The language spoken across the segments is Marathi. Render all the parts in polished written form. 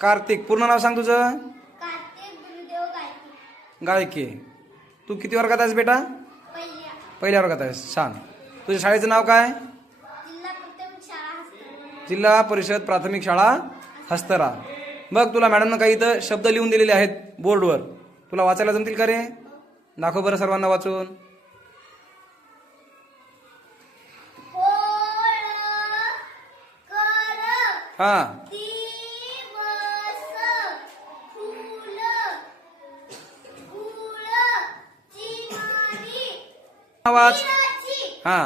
कार्तिक. पूर्ण नाव सांग तुझं. कार्तिक गुरुदेव गायकवाड. गायके. तू किती वर्गात आहेस बेटा? पहिल्या. पहिल्या वर्गात आहेस. छान. तुझ्या शाळेचं नाव काय? जिल्हा परिषद प्राथमिक शाळा हस्तरा. जिल्हा परिषद प्राथमिक शाळा हस्तरा. बघ तुला मॅडमनं काही इथं शब्द लिहून दिलेले आहेत बोर्डवर. तुला वाचायला जमतील का रे? दाखव बरं सर्वांना वाचून. हा. दिवस फूल फूल चिमारी वाच. मिराची हा.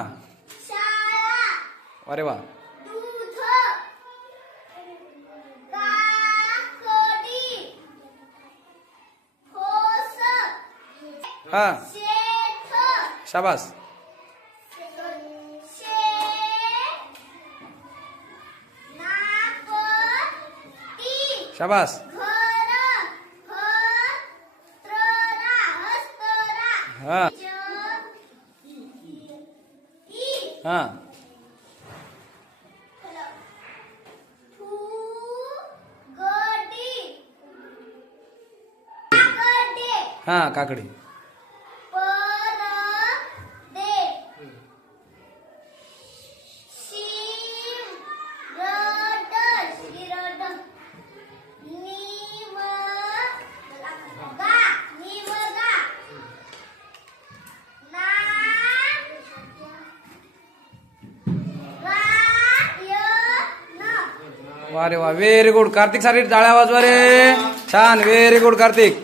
शाळा अरे वा. दूध काकडी ठोस हा. शेत शाबास. शाबास. हा. हा. हा. काकडी. वा रे वा. Very good. कार्तिक साठी टाळ्या वाजवा रे. छान. Very good Kartik.